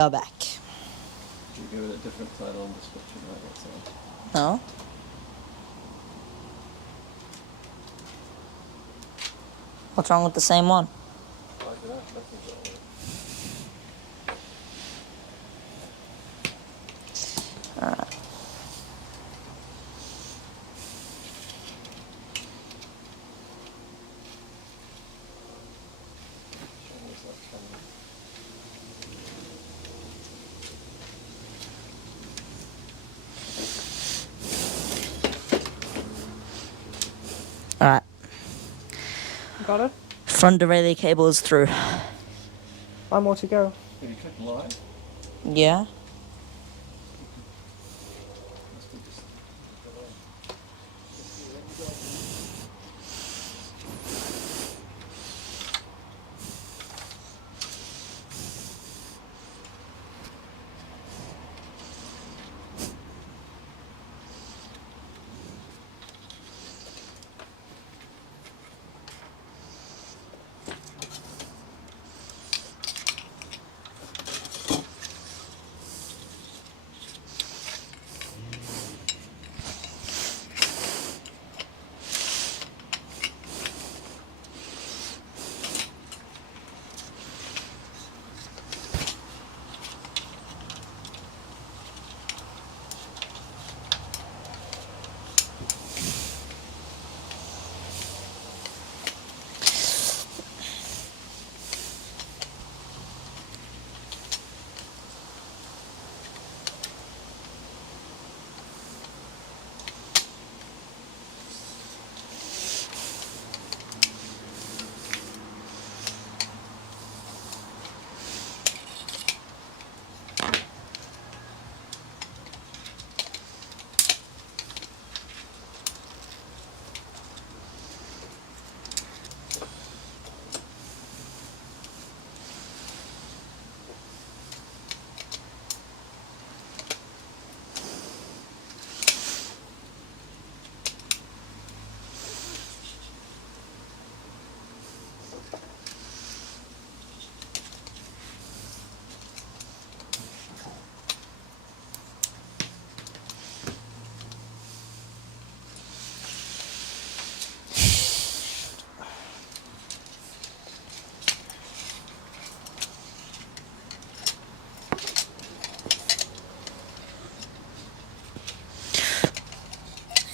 Go back. Did you give it a different title and description, right? That's No? What's wrong with the same one? I don't know, nothing's wrong with it. Alright. Jona's like coming. Alright. Got it? Front derailleur cable is through. One more to go. Have you clicked live? Yeah? Must be just delay.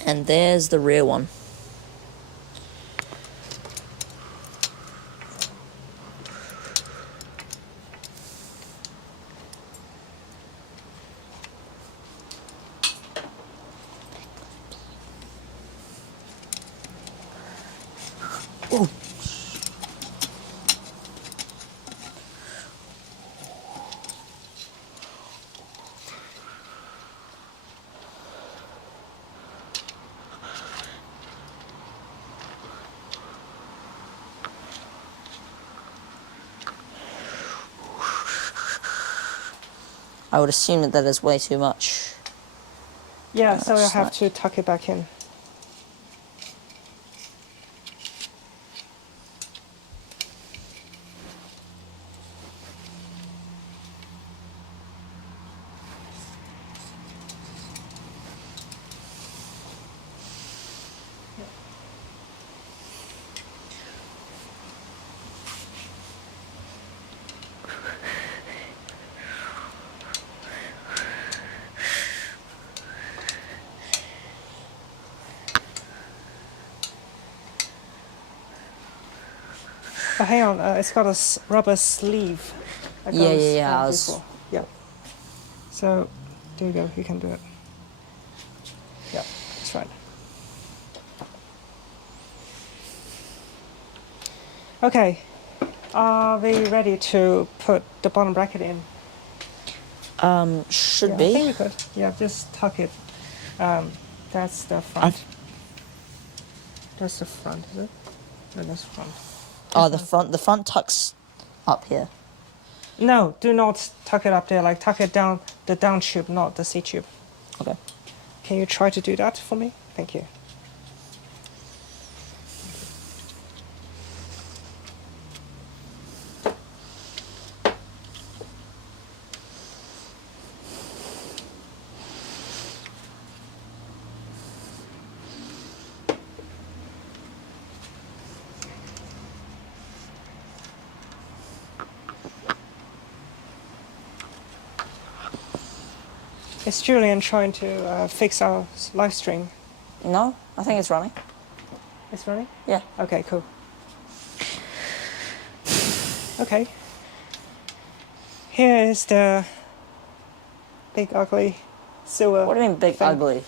And there's the rear one. Ooh. I would assume that is way too much. Yeah, so you'll have Snatch. to tuck it back in. Oh, hang on, it's got a rubber sleeve. That Yeah, goes yeah, on I was- before. Yeah. So, there you go, you can do it. Yeah, that's right. Okay, are we ready to put the bottom bracket in? Should Yeah, be. I think we could. Yeah, just tuck it. That's the front. That's the front, is it? No, that's the front. Oh, the front tucks up here. No, do not tuck it up there. Like tuck it down the down tube, not the C tube. Okay. Can you try to do that for me? Thank you. Is Julian trying to fix our live stream? No, I think it's running. It's running? Yeah. Okay, cool. Okay. Here is the big ugly silver. What do you mean big thing. ugly?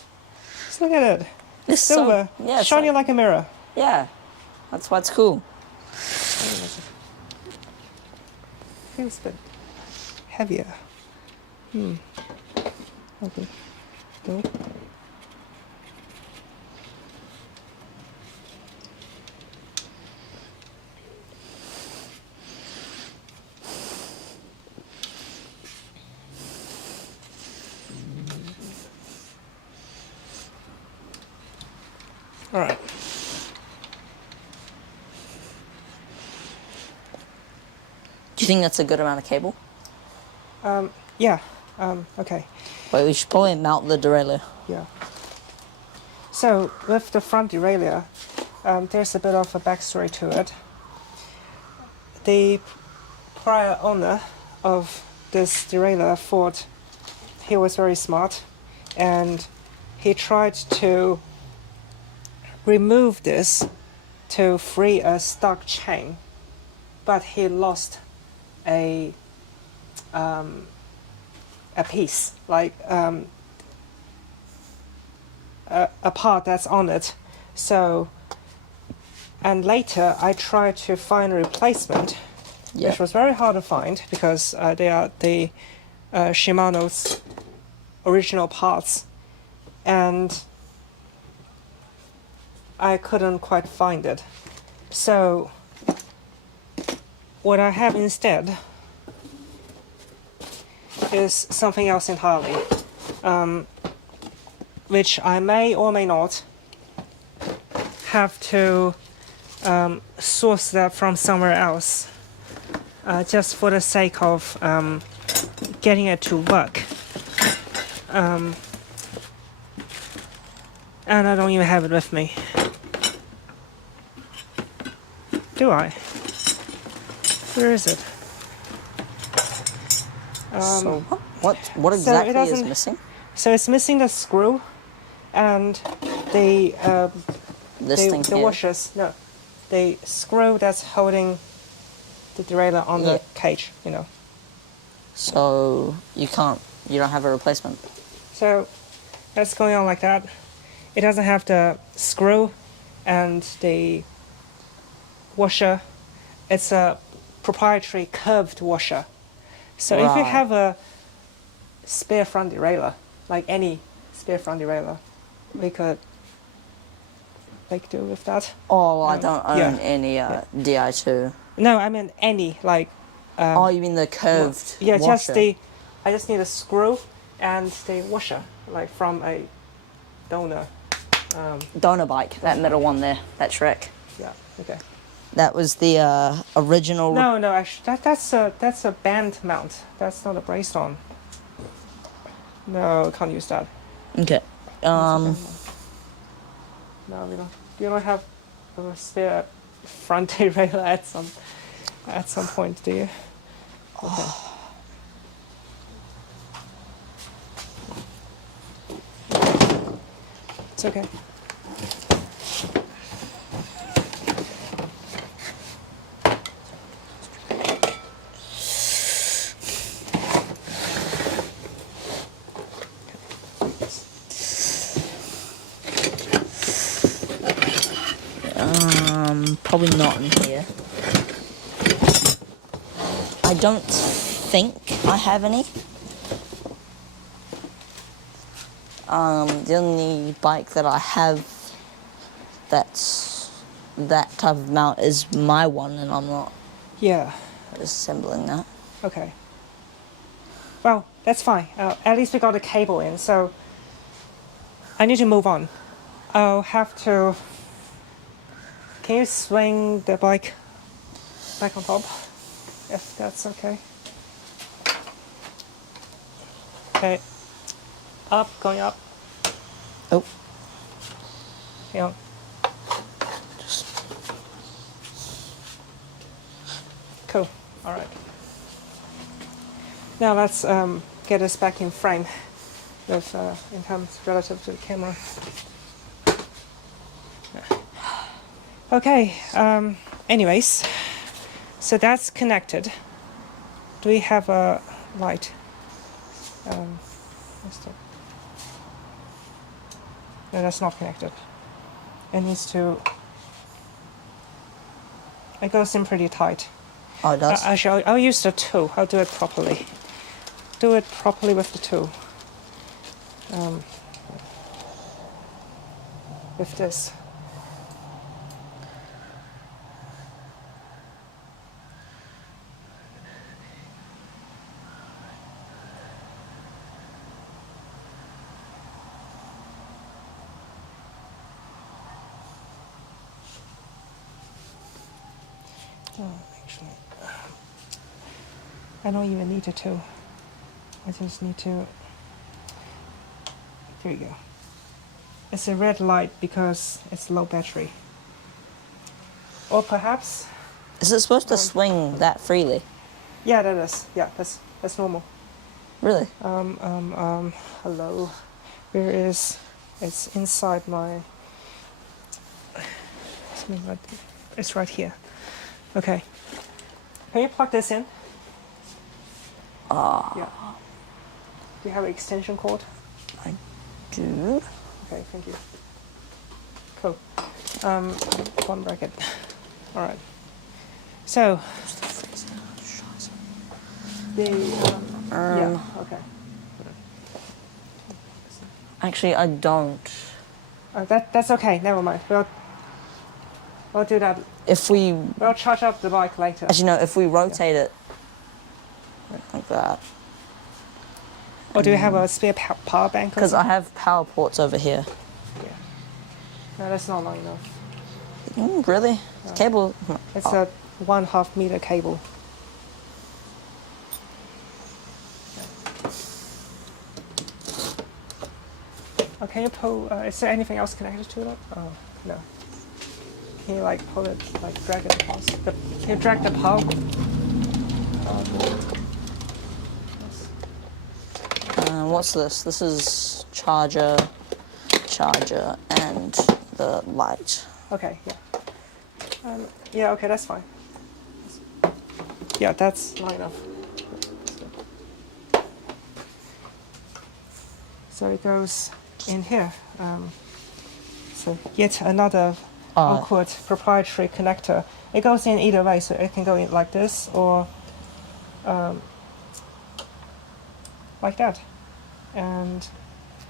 Just look at it. It's Silver. So, yeah, it's shining like a mirror. Yeah, that's why it's cool. Feels a bit heavier. Okay. Go. All right. Do you think that's a good amount of cable? Yeah. Okay. Wait, we should probably mount the derailleur. Yeah. So with the front derailleur, there's a bit of a backstory to it. The prior owner of this derailleur thought he was very smart, and he tried to remove this to free a stuck chain, but he lost a piece, like a part that's on it. So, and later I tried to find a replacement, Yeah. which was very hard to find because they are the Shimano's original parts, and I couldn't quite find it. So what I have instead is something else entirely, which I may or may not have to source that from somewhere else, just for the sake of getting it to work. And I don't even have it with me. Do I? Where is it? So what so exactly it is doesn't- missing? So it's missing the screw and the This thing the here. washers. No, the screw that's holding the derailleur on Yeah. the cage. You know. So you don't have a replacement. So that's going on like that. It doesn't have the screw and the washer. It's a proprietary curved washer. So if you Right. have a spare front derailleur, like any spare front derailleur, we could make do with that. Oh, I don't own Yeah. any Di2. No, I mean any, like, Oh, you mean the curved yeah, washer? I just need a screw and the washer, like from a donor. Donor bike, that middle one there, that Shrek. Yeah, okay. That was the original. No, actually, that's a band mount. That's not a brace on. No, can't use that. Okay. No, we don't. You don't have a spare front derailleur at some point, do you? Okay. It's okay. Probably not in here. I don't think I have any. The only bike that I have that's that type of mount is my one, and I'm not Yeah. assembling that. Okay. Well, that's fine. At least we got the cable in, so I need to move on. I'll have to. Can you swing the bike back on top, if that's okay? Okay. Up, going up. Oh, Hang on. Cool. All right. Now let's get us back in frame. with in terms relative to the camera. Okay. Anyways, so that's connected. Do we have a light? No, that's not connected. It needs to. It goes in pretty tight. Oh, it does? Actually, I'll use the tool. I'll do it properly. Do it properly with the tool. With this. Oh, actually, I don't even need a tool. I just need to. There you go. It's a red light because it's low battery. Or perhaps. Is it supposed to swing that freely? Yeah, that is. Yeah, that's normal. Really? Hello. Where is? It's inside my. It's right here. Okay. Can you plug this in? Yeah. Do you have an extension cord? I do. Okay, thank you. Cool. One bracket. All right. So. Yeah. Okay. Actually, I don't. That's okay. Never mind. We'll do that. If we... We'll charge up the bike later. As you know, if we rotate it like that. Or do you have a spare power bank? Because I have power ports over here. Yeah. No, that's not long enough. Really? No. Cable? It's a 1/2 meter cable. Can you pull? Is there anything else connected to it? Oh no. Can you like pull it, like drag it across? Can you drag the power? What's this? This is charger, and the light. Okay, yeah. Yeah, okay, that's fine. Yeah, that's long enough. So it goes in here. So yet another awkward proprietary connector. It goes in either way, so it can go in like this or like that. And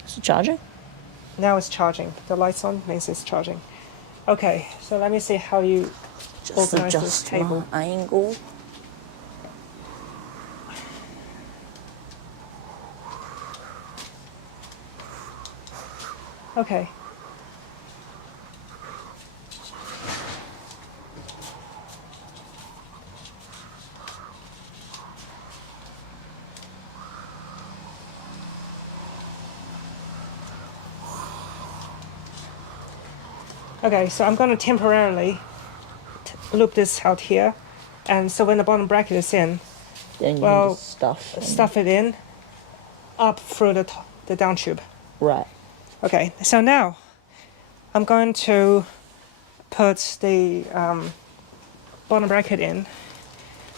Is it charging? now it's charging. The light's on means it's charging. Okay, so let me see how you Just organize this adjust cable. my angle. Okay. Okay, so I'm going to temporarily loop this out here, and so when the bottom bracket is in, Then you well, can just stuff it in, up through the down tube. Right. Okay, so now I'm going to put the bottom bracket in.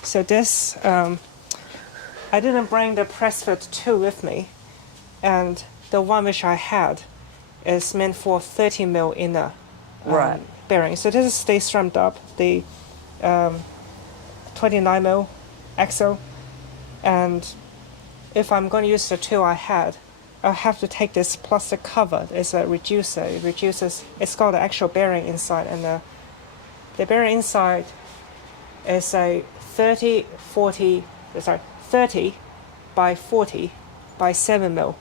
So this, I didn't bring the press fit tool with me, and the one which I had is meant for 30 mil inner Right. bearing. So this is stay strummed up, the 29 mil axle, and if I'm going to use the tool I had, I'll have to take this plastic cover. It's a reducer. It reduces. It's got the actual bearing inside, and the bearing inside is a 30 by 40 by 7 mil,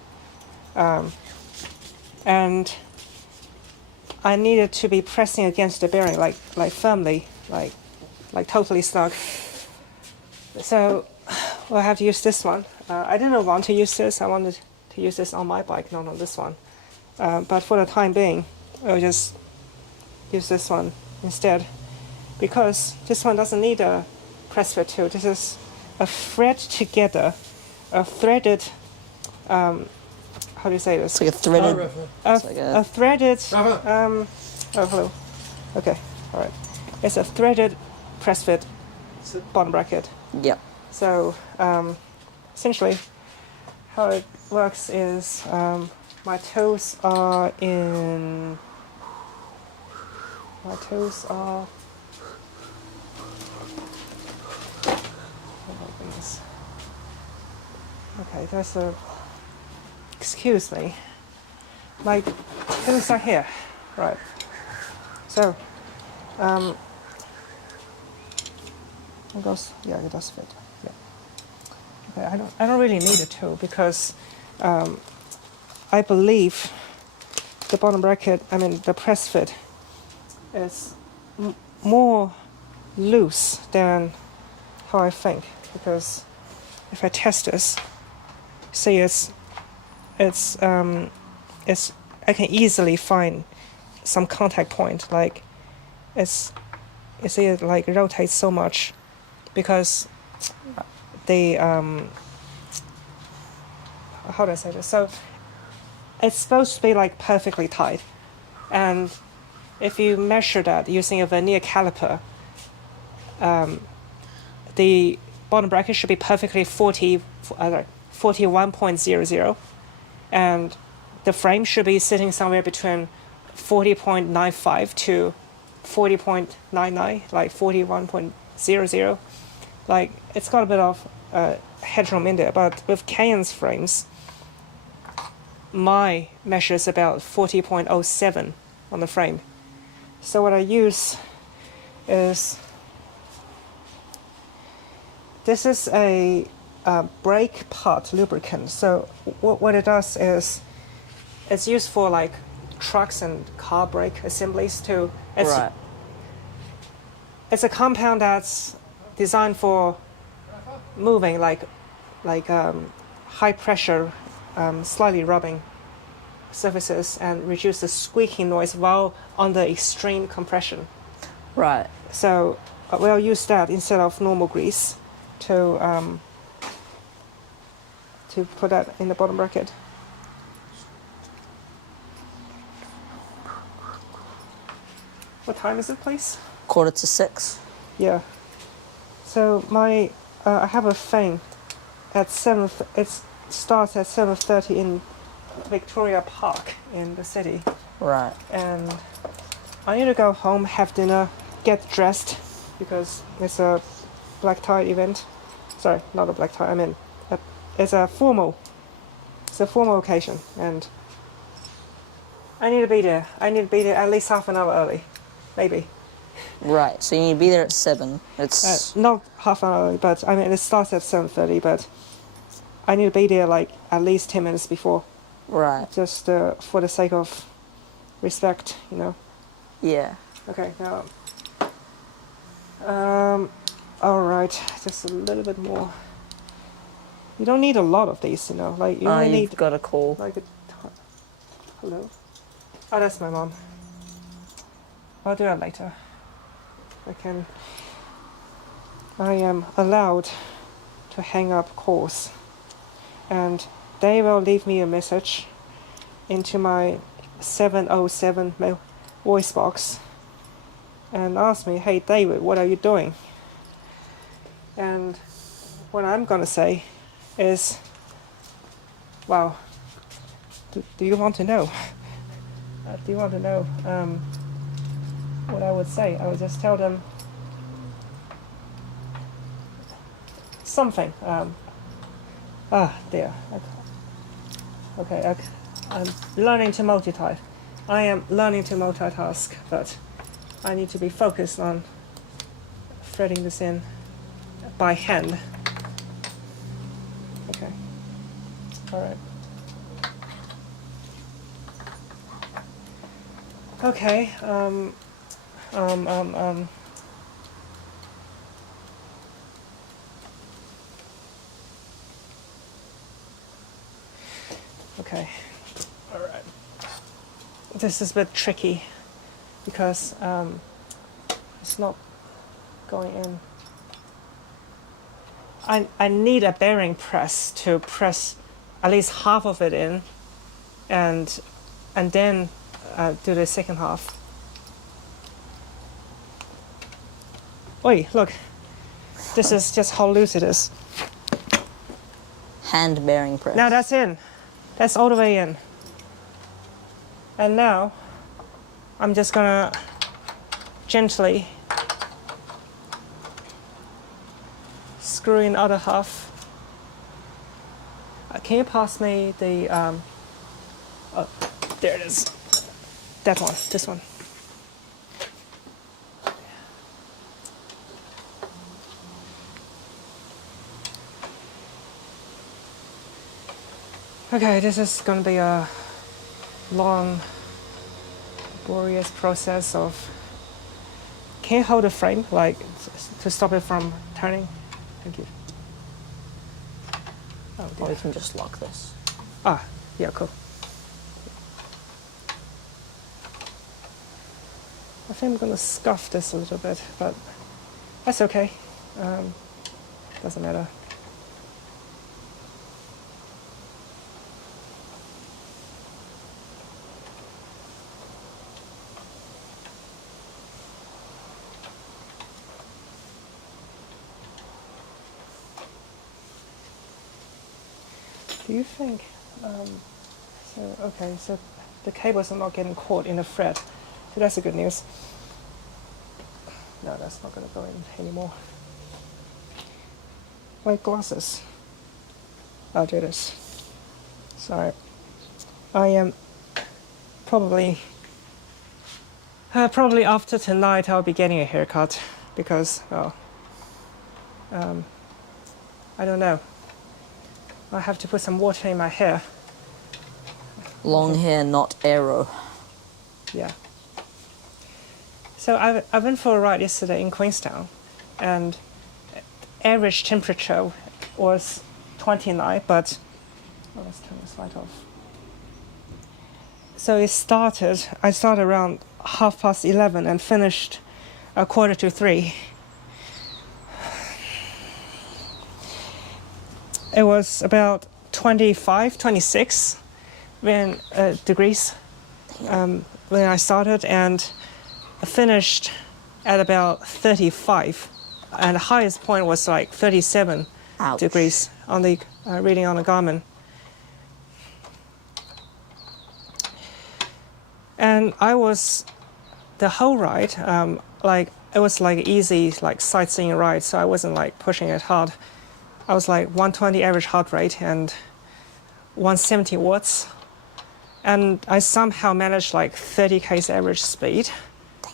and I needed to be pressing against the bearing like firmly, like totally snug. So we'll have to use this one. I didn't want to use this. I wanted to use this on my bike, not on this one. But for the time being, I'll just use this one instead, because this one doesn't need a press fit tool. This is a thread together, a threaded how do you say this? It's like a threaded. A, like a threaded. Rafa. Oh, hello. Okay, all right. It's a threaded press fit bottom bracket. Yep. So essentially, how it works is my toes are in. My toes are. Oh my goodness. Okay, that's a. Excuse me. My toes are here, right? So, it goes. Yeah, it does fit. Yeah. Okay, I don't really need a toe because I believe the bottom bracket. I mean, the press fit is more loose than how I think, because if I test this, see it's I can easily find some contact point, like you see it like rotates so much because the how do I say this? So it's supposed to be like perfectly tight, and if you measure that using a vernier caliper, the bottom bracket should be perfectly 41.00, and the frame should be sitting somewhere between 40.95 to 40.99, like 41.00. Like, it's got a bit of headroom in there, but with Cayen's frames, my measure is about 40.07 on the frame. So what I use is, this is a brake part lubricant. So what it does is, it's used for like trucks and car brake assemblies too. Right. It's a compound that's designed for moving, like high pressure, slightly rubbing surfaces, and reduce the squeaking noise while under extreme compression. Right. So we'll use that instead of normal grease to put that in the bottom bracket. What time is it, please? 5:45. Yeah. So my I have a thing at 7. It starts at 7:30 in Victoria Park in the city, Right. and I need to go home, have dinner, get dressed, because it's a black tie event. Sorry, not a black tie. I mean, it's a formal. It's a formal occasion, and I need to be there. I need to be there at least half an hour early, maybe. Right. So you need to be there at 7. It's Not half an hour early, but I mean it starts at 7:30. But I need to be there like at least 10 minutes before, right. just for the sake of respect, you know. Yeah. Okay, now. All right, just a little bit more. You don't need a lot of these, you know. Like you only You've need got a call. like a. Hello. Oh, that's my mom. I'll do that later. I am allowed to hang up calls, and they will leave me a message into my 707 voice box and ask me, "Hey David, what are you doing?" And what I'm gonna say is, "Wow, do you want to know? Do you want to know what I would say?" I would just tell them something. There. Okay, I'm learning to multitask. I am learning to multitask, but I need to be focused on threading this in by hand. Okay. All right. Okay. Okay. All right. This is a bit tricky because it's not going in. I need a bearing press to press at least half of it in, and then do the second half. Oi, look. This is just how loose it is. Hand bearing press. Now that's in. That's all the way in. And now I'm just gonna gently screw in other half. Can you pass me the oh, there it is. That one, this one. Okay, this is going to be a long, laborious process of... Can you hold the frame, like, to stop it from turning? Thank you. Oh, Or dear. we can just lock this. Ah, yeah, cool. I think I'm going to scuff this a little bit, but that's okay. Doesn't matter. Do you think, so the cables are not getting caught in the thread, so that's the good news. No, that's not going to go in anymore. My glasses. Oh, there it is. Sorry. I am probably after tonight I'll be getting a haircut because, well, I don't know. I have to put some water in my hair. Long hair, not arrow. Yeah. So I went for a ride yesterday in Queenstown, and average temperature was 29, but oh, let's turn this light off. So I started around 11:30 and finished 2:45. It was about 25, 26 degrees when I started, and I finished at about 35. And the highest point was like 37 Ouch. degrees on the reading on the Garmin. And I was, the whole ride, like it was like easy like sightseeing ride, so I wasn't like pushing it hard. I was like 120 average heart rate and 170 watts. And I somehow managed like 30 k's average speed.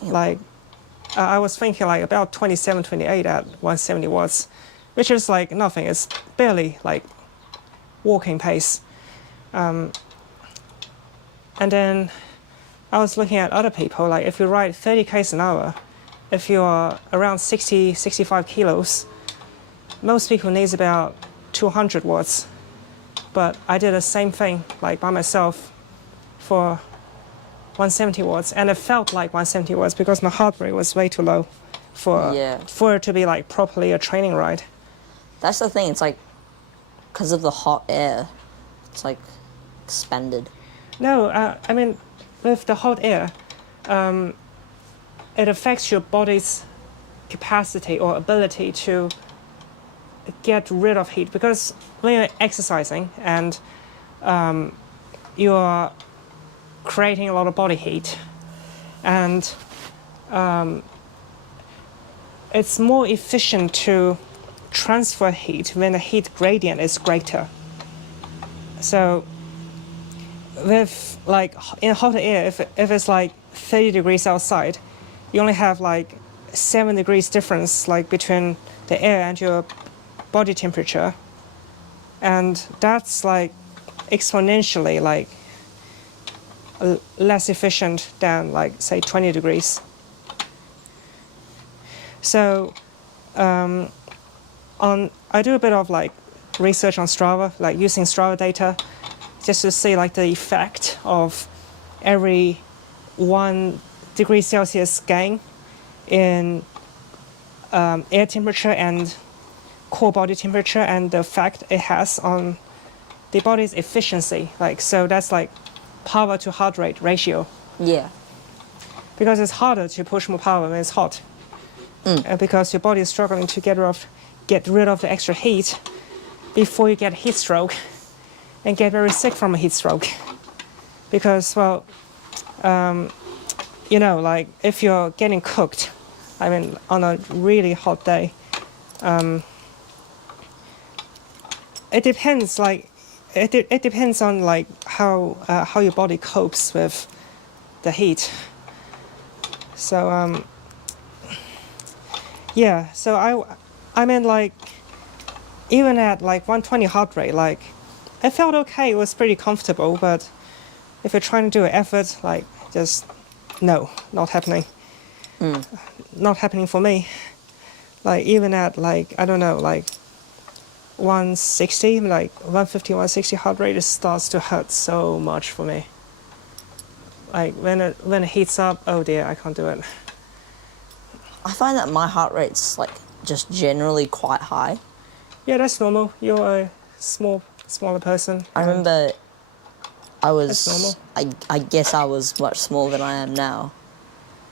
Damn. Like, I was thinking like about 27, 28 at 170 watts, which is like nothing. It's barely like walking pace. And then I was looking at other people, like if you ride 30 k's an hour, if you are around 60, 65 kilos, most people needs about 200 watts. But I did the same thing, like by myself, for 170 watts, and it felt like 170 watts because my heart rate was way too low for it to be like properly a training ride. That's the thing, it's like, because of the hot air, it's like expanded. No, I mean, with the hot air, it affects your body's capacity or ability to get rid of heat, because when you're exercising and you're creating a lot of body heat, and it's more efficient to transfer heat when the heat gradient is greater. So with like in hot air, if it's like 30 degrees outside, you only have like 7 degrees difference like between the air and your body temperature, and that's like exponentially like less efficient than like say 20 degrees. So I do a bit of like research on Strava, like using Strava data just to see like the effect of every 1 degree Celsius gain in air temperature and core body temperature, and the effect it has on the body's efficiency. Like, so that's like power to heart rate ratio. Yeah. Because it's harder to push more power when it's hot. Because your body is struggling to get rid of the extra heat before you get heat stroke and get very sick from a heat stroke. Because, well, you know, like if you're getting cooked, I mean, on a really hot day, it depends. Like, it depends on like how your body copes with the heat. So yeah. So I mean, like, even at like 120 heart rate, like, I felt okay. It was pretty comfortable. But if you're trying to do an effort, like, just no, not happening. Not happening for me. Like, even at like, I don't know, like 160, like 150, 160 heart rate, it starts to hurt so much for me. Like when it heats up, oh dear, I can't do it. I find that my heart rate's like just generally quite high. Yeah, that's normal. You're a smaller person. I remember I That's was, normal. I guess I was much smaller than I am now.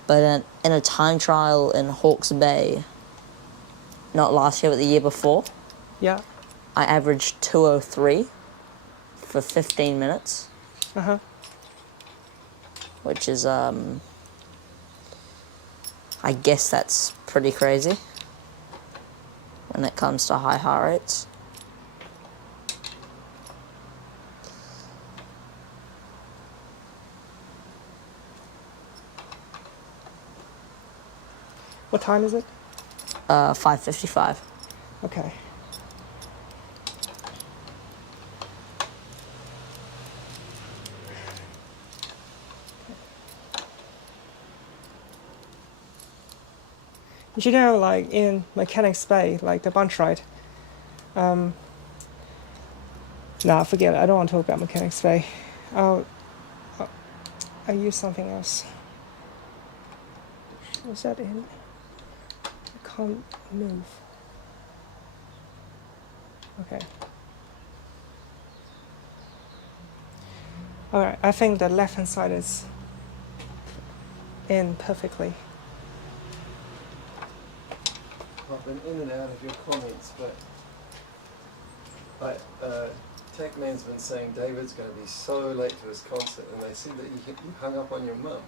But in a time trial in Hawke's Bay, not last year, but the year before, Yeah. I averaged 203 for 15 minutes, which is, I guess that's pretty crazy when it comes to high heart rates. What time is it? 5:55. Okay. You know, like in Mechanics Bay, like the bunch ride. Nah, forget it. I don't want to talk about Mechanics Bay. I'll use something else. Was that in? I can't move. Okay. Alright, I think the left hand side is in perfectly. I've been in and out of your comments, but Techman's been saying David's going to be so late to his concert, and they said that you hung up on your mum.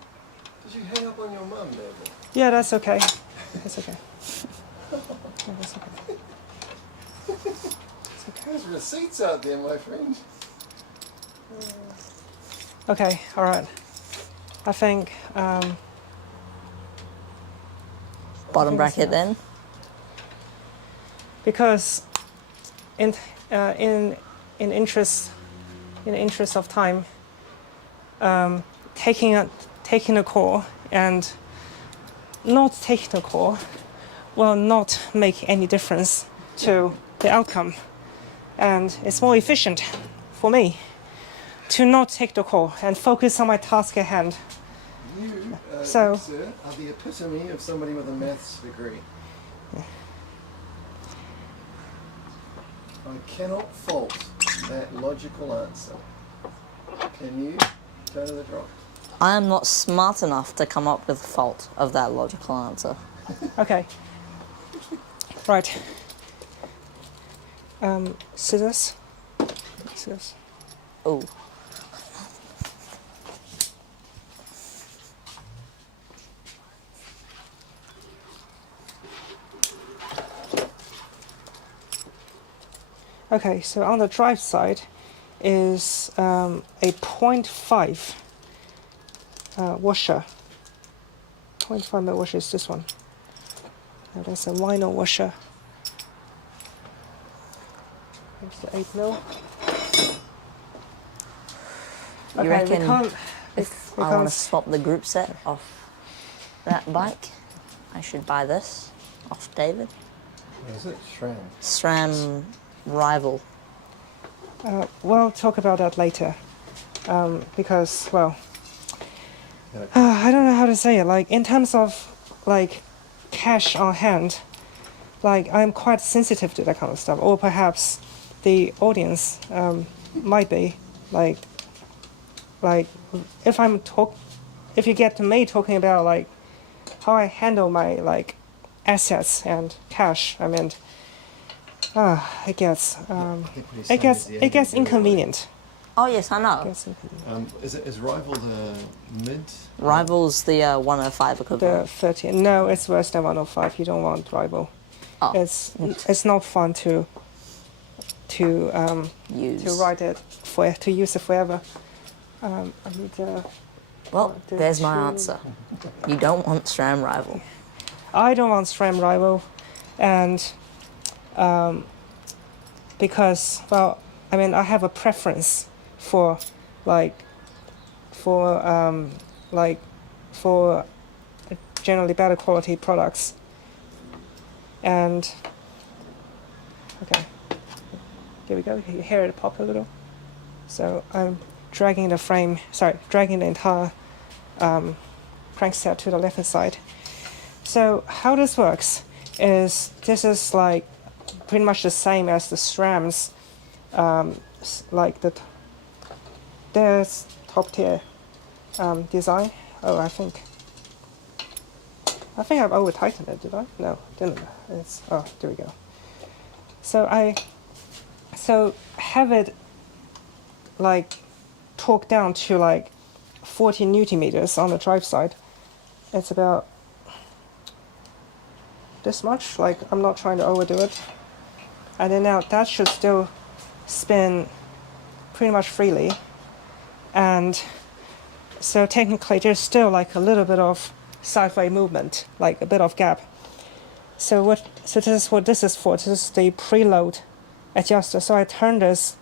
Did you hang up on your mum, David? Yeah, that's okay. That's okay. Yeah, that's okay. It's okay. There's receipts out there, my friend. Okay, alright. I think Bottom bracket then. because in interest of time, taking a call and not taking a call will not make any difference to the outcome, and it's more efficient for me to not take the call and focus on my task at hand. You, So- you, sir, are the epitome of somebody with a maths degree. I cannot fault that logical answer. Can you turn to the drop? I am not smart enough to come up with the fault of that logical answer. Okay. Right. Scissors. Scissors. Oh. Okay, so on the drive side is a 0.5 washer. 0.5 mil washer is this one. Now that's a vinyl washer. Here's the 8 mil. You Okay, reckon we can't, if we I want can't- to swap the group set off that bike, I should buy this off David? Is it SRAM? SRAM Rival. we'll talk about that later. Because, well, Yeah. I don't know how to say it. Like, in terms of, like, cash on hand, like, I'm quite sensitive to that kind of stuff. Or perhaps the audience might be. Like, like if you get to me talking about like how I handle my like assets and cash, I mean, it gets I think what he's saying is the it gets engine really inconvenient. Oh yes, I It know. gets inconvenient. Is Rival the mid? Rival's the 105 The equivalent. 30. No, it's worse than 105. You don't want rival. Oh, It's not fun to use. ride it to use it forever. I need Well, the there's my two- answer. You don't want SRAM Rival. I don't want SRAM rival, and because well, I mean I have a preference for for generally better quality products. And okay, here we go. You hear it pop a little. So I'm dragging the entire crankset to the left hand side. So how this works is this is like pretty much the same as the SRAMs, like there's top tier design. Oh, I think I've over tightened it, did I? No, didn't. There we go. So have it like torqued down to like 40 Newton meters on the drive side. It's about this much. Like I'm not trying to overdo it. And then now that should still spin pretty much freely. And so technically there's still like a little bit of sideway movement, like a bit of gap. So this is what this is for. This is the preload adjuster. So I turn this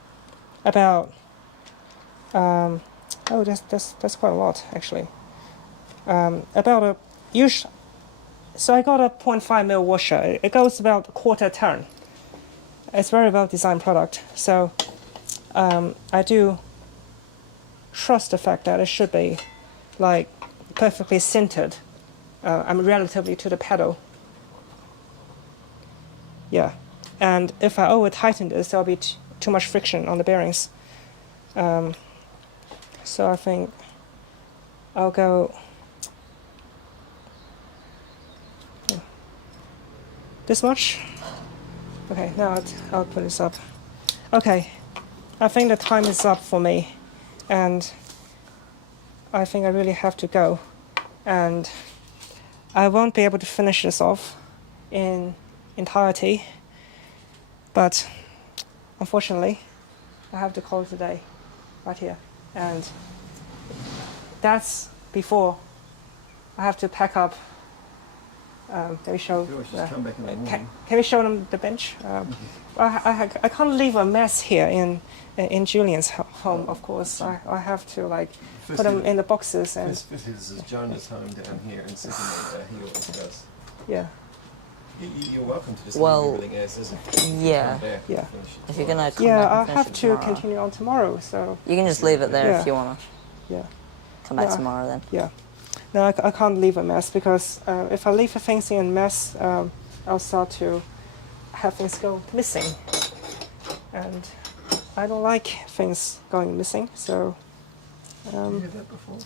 about that's quite a lot actually. So I got a 0.5 mil washer. It goes about a quarter turn. It's very well designed product. So I do trust the fact that it should be like perfectly sintered. Relatively to the pedal. Yeah, and if I over tighten this, there'll be too much friction on the bearings. So I think I'll go this much. Okay, now I'll put this up. Okay, I think the time is up for me, and I think I really have to go, and I won't be able to finish this off in entirety, but unfortunately I have to call it a day right here, and that's before I have to pack up. Can we show? You always just come back in the morning. Can we show them the bench? I can't leave a mess here in Julian's home. Of course, I have to like put them in the boxes and. This is Jona's home down here in Sydney. He always goes. Yeah. You're welcome to just Well, leave everything as is. Yeah. If you're gonna come Yeah, back I'll and finish have it to tomorrow, continue on tomorrow. So you can just leave it there Yeah. if you wanna yeah. come back Yeah. tomorrow then. Yeah. No, I can't leave a mess because if I leave the things in a mess, I'll start to have things go missing. And I don't like things going missing, so... Have you heard that before?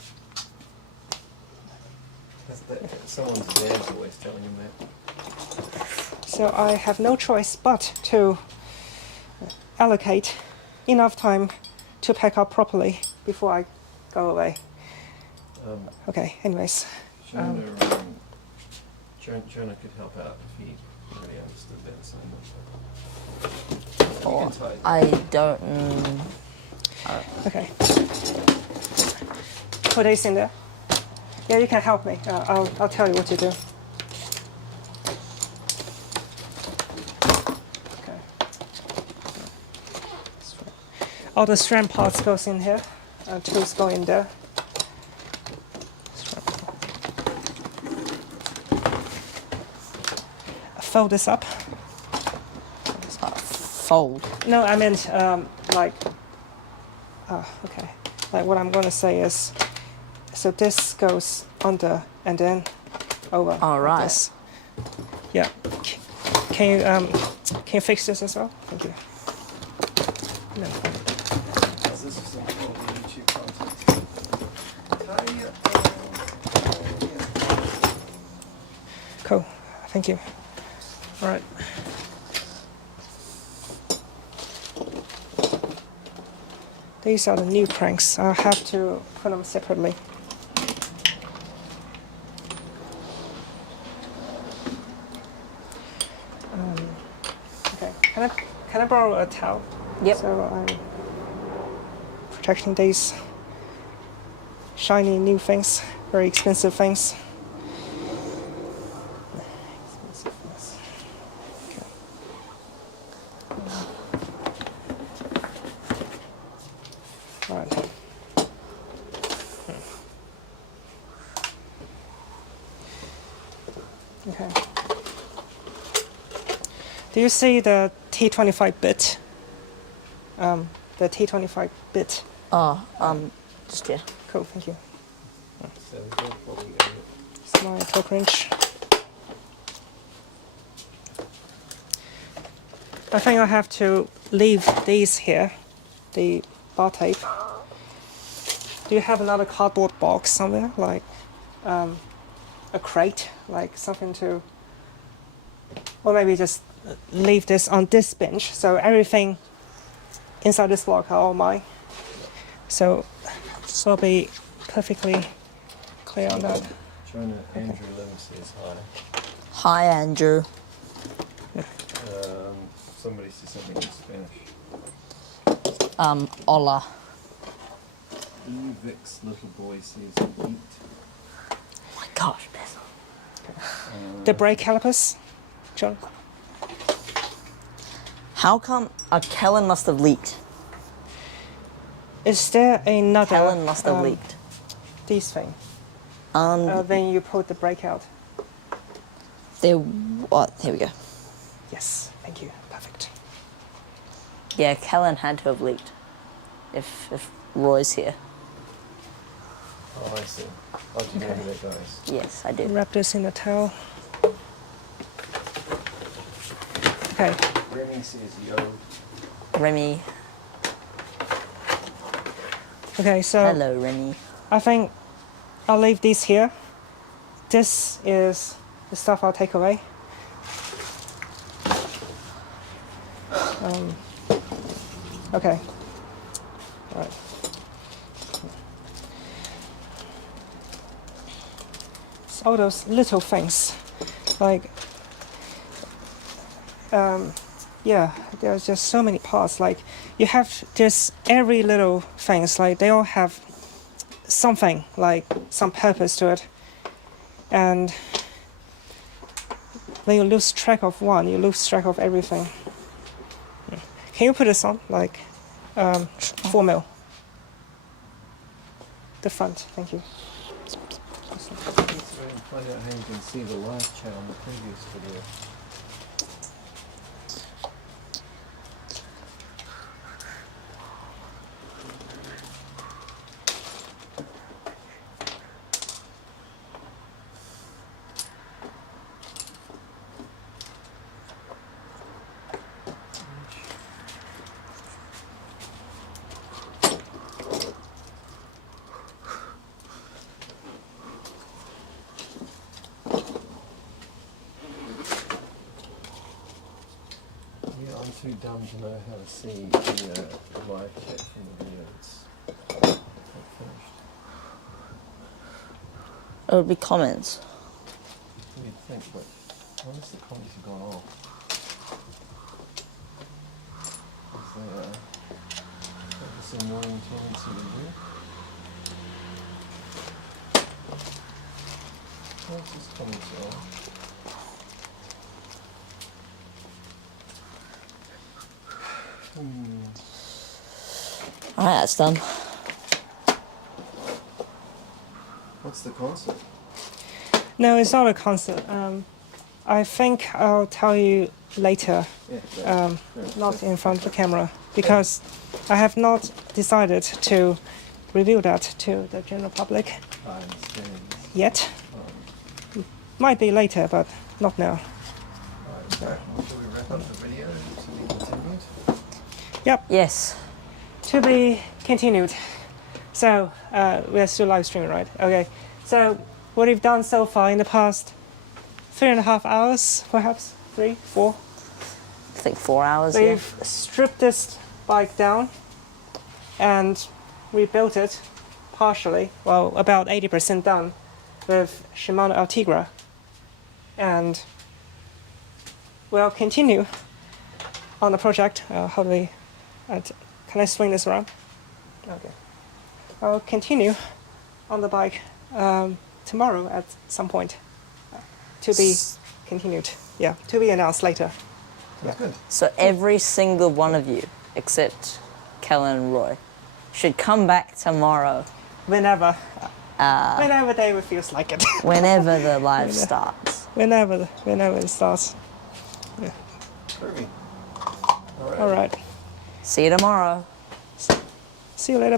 Someone's dad's always telling him that. So I have no choice but to allocate enough time to pack up properly before I go away. Okay, anyways. Jona could help out if he really understood that assignment. Or You can type. I don't. Okay. Put these in there. Yeah, you can help me. I'll tell you what to do. Okay. All the SRAM parts goes in here. Tools go in there. Fold this up. Fold. No, I meant like. Okay. Like what I'm gonna say is, so this goes under and then over. All like right. this. Yeah. Can you fix this as well? Thank you. No. Is this for some old YouTube content? thank you. All right. These are the new cranks. I'll have to put them separately. Okay, can I borrow a towel? Yep. So I'm protecting these shiny new things, very expensive things. Right. Okay. Do you see the T25 bit? The T25 bit. Oh, just here. Cool, thank you. So we don't probably go. It's my torque wrench. I think I have to leave these here, the bar tape. Do you have another cardboard box somewhere, like a crate, like something to, or maybe just leave this on this bench, so everything inside this block are all mine. So I'll be perfectly clear on that. Jona, Andrew Lim says hi. Hi, Andrew. Somebody says something in Spanish. Hola. Vic's little boy says eat. Oh my gosh, Beth. The brake calipers, John. How come Kellen must have leaked? Is there another? Kellen must have leaked. These thing. Um, Then you pull the brake out. There. What? Here we go. Yes, thank you. Perfect. Yeah, Kellen had to have leaked. If Roy's here. Oh, I see. Oh, do you know who that guy is? Yes, I do. Wrap this in a towel. Okay. Remy says yo. Remy. Okay, so Hello, Remy. I think I'll leave these here. This is the stuff I'll take away. Okay. All right. It's all those little things, like, yeah, there's just so many parts. Like, you have just every little things. Like, they all have something, like some purpose to it. And when you lose track of one, you lose track of everything. Can you put this on, like 4 mil? The front, thank you. Let's try and find out how you can see the live chat on the previous video. Yeah, I'm too dumb to know how to see the live chat from the video. It's not finished. It would be comments. You'd think, but unless the comments have gone off. Is there this annoying tendency to do? What's this comments on? Alright, that's done. What's the concert? No, it's not a concert. I think I'll tell you later, Yeah, not in front of the camera, because I have not decided to reveal that to the general public I understand. yet. Might be later, but not now. Alright, so shall we wrap up the video to be continued? Yep, Yes. to be continued. So, we're still live streaming, right? Okay. So, what we've done so far in the past 3.5 hours, perhaps 3, 4. I think 4 hours. Yeah. They've stripped this bike down and rebuilt it partially, well, about 80% done with Shimano Altigra. And we'll continue on the project. How do we... can I swing this around? Okay. I'll continue on the bike tomorrow at some point. To be continued. Yeah, to be announced later. That's good. So every single one of you, except Kellen and Roy, should come back tomorrow. Whenever David feels like it. Whenever the live starts. Whenever it starts. Yeah. Groovy. All right. See you tomorrow. See you later.